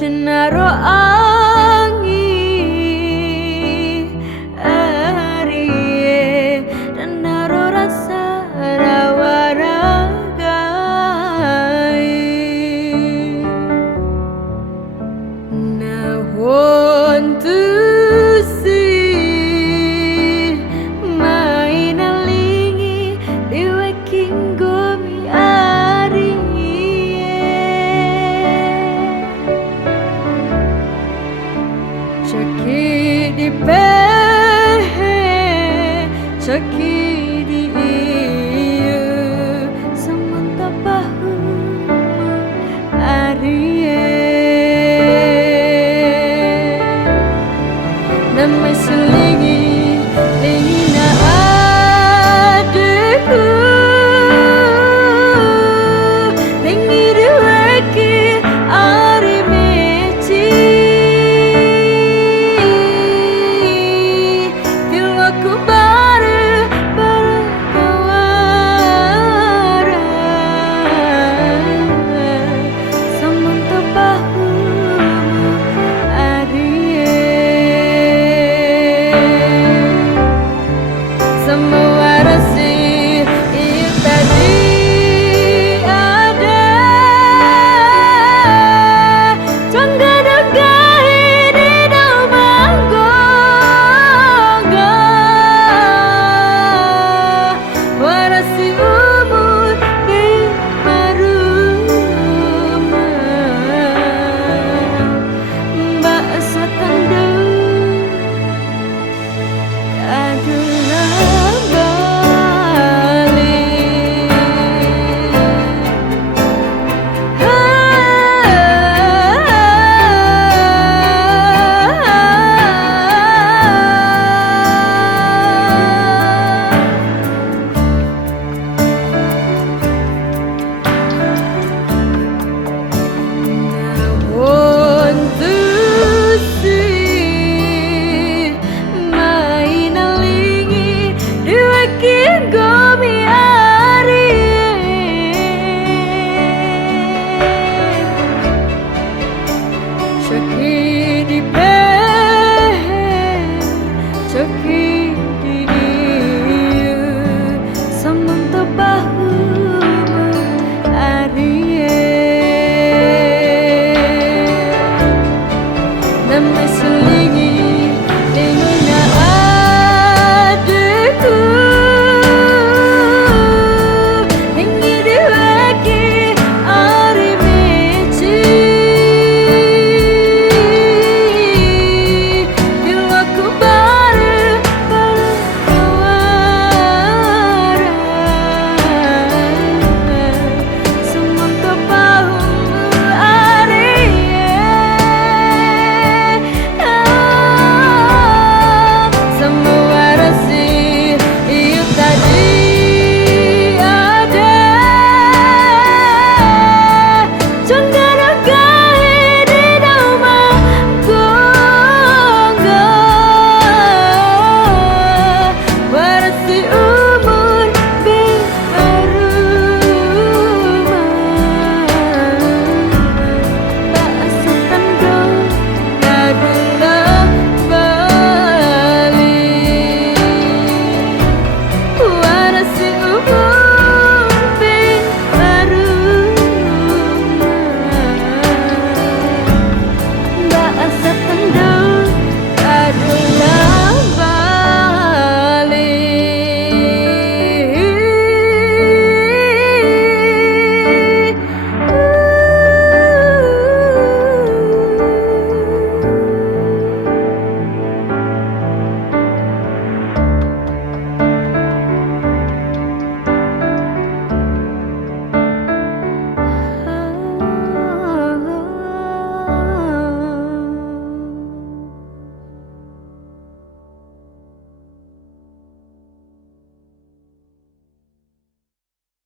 Sinaro angi arie dan naro rasa rawaragai nahon tusi maina lingi dewe kinggomi arie Caki di pehe, caki di ieu, samanta bahu arie. Namai selingi, lingi na adekku, lingi deweki ari meci. Aku baru berkawara samanta bahu arie semua rasi itu tadi ada cangga degai di dalam warasi umur di marumah mbak satandu adalah balik Caki di pehe, caki di ieu, samanta bahu